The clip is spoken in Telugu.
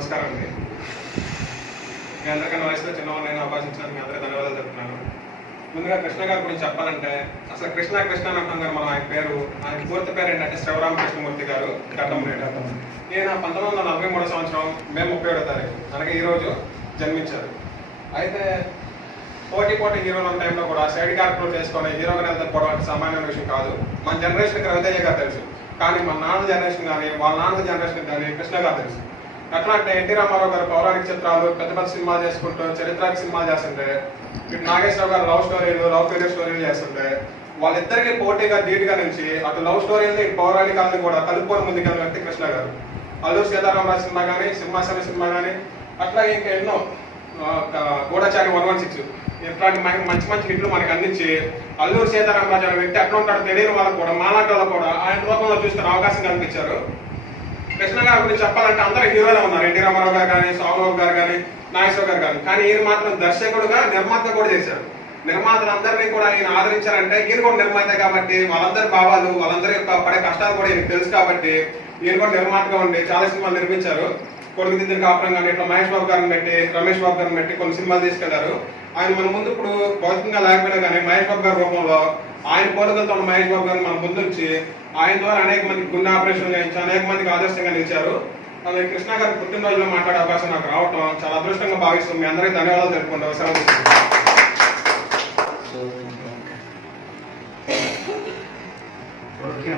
నమస్కారం అండి. మీ అందరికన్నా వయసులో చిన్నవాళ్ళైనా అవకాశం ఇచ్చినందుకు మీ అందరికీ ధన్యవాదాలు చెప్తున్నాను. ముందుగా కృష్ణ గారి గురించి చెప్పాలంటే అసలు కృష్ణ అని అంటాం కదా మనం. ఆయన పూర్తి పేరు ఏంటంటే శివరామ కృష్ణమూర్తి గారు గడ్డంరెడ్డి. ఈయన 1943 సంవత్సరం మే 31వ తారీఖు అలాగే ఈరోజు జన్మించారు. అయితే పోటీ హీరోలు ఉన్న టైంలో కూడా సైడ్ క్యారెక్టర్ చేసుకొని హీరోగా వెళ్తారు సామాన్యమైన విషయం కాదు. మన జనరేషన్కి రవితేజ గారు తెలుసు, కానీ మన నాన్న జనరేషన్ కానీ వాళ్ళ నాన్న జనరేషన్ కానీ కృష్ణ గారు తెలుసు. ఎట్లా అంటే ఎన్టీ రామారావు గారు పౌరాణిక చిత్రాలు పెద్ద సినిమాలు చేసుకుంటూ చరిత్రకి సినిమాలు చేస్తుంటే, ఇటు నాగేశ్వరరావు గారు లవ్ ఫెయిలియర్ స్టోరీలు చేస్తుంటే, వాళ్ళిద్దరికీ పోటీగా ధీటుగా నుంచి అటు లవ్ స్టోరీని పౌరాణికాలను కూడా కలుపుకొని ముందుకెళ్ళిన వ్యక్తి కృష్ణ గారు. అల్లూరు సీతారామరాజు సినిమా కానీ సింహాసన సినిమా కానీ అట్లాగే ఇంకా ఎన్నో గూఢచారి 116 ఇట్లాంటి మంచి హిట్లు మనకు అందించి అల్లూరు సీతారామరాజు అనే వ్యక్తి ఎట్లా ఉంటాడో తెలియని వాళ్ళకు కూడా మాలాంటి వాళ్ళకు కూడా ఆయన రూపంలో చూసుకునే అవకాశం కల్పించారు. కృష్ణ గారి గురించి చెప్పాలంటే అందరూ హీరోలే ఉన్నారు. ఎన్టీ రామారావు గారు కానీ, సోమబాబు గారు కానీ, నాగేశ్వర గారు కానీ. కానీ ఈయన మాత్రం దర్శకుడుగా నిర్మాత కూడా చేశారు. నిర్మాతలందరినీ కూడా ఈయన ఆదరించారంటే ఈయన కూడా నిర్మాత కాబట్టి వాళ్ళందరి భావాలు వాళ్ళందరి యొక్క పడే కష్టాలు కూడా ఈయనకు తెలుసు కాబట్టి ఈయన కూడా నిర్మాతగా ఉండి చాలా సినిమాలు నిర్మించారు. కొడుకు దిద్దరు కాపురం కానీ ఇట్లా మహేష్ బాబు గారిని పెట్టి రమేష్ బాబు గారిని పెట్టి కొన్ని సినిమాలు తీసుకెళ్లారు. ఆయన మన ముందు ఇప్పుడు భౌతికంగా లేకపోయినా కానీ మహేష్ బాబు గారి రూపంలో ఆయన పోలికలతో ఉన్న మహేష్ బాబు గారిని మన ముందుంచి ఆయన ద్వారా అనేక మందికి గుండె ఆపరేషన్ చేయించి అనేక మందికి ఆదర్శంగా నిలిచారు. అలాగే కృష్ణ గారి పుట్టినరోజులో మాట్లాడే అవకాశం నాకు రావటం చాలా అదృష్టంగా భావిస్తుంది. మీ అందరికీ ధన్యవాదాలు తెలుపుకుంటూ అవసరం. ఓకే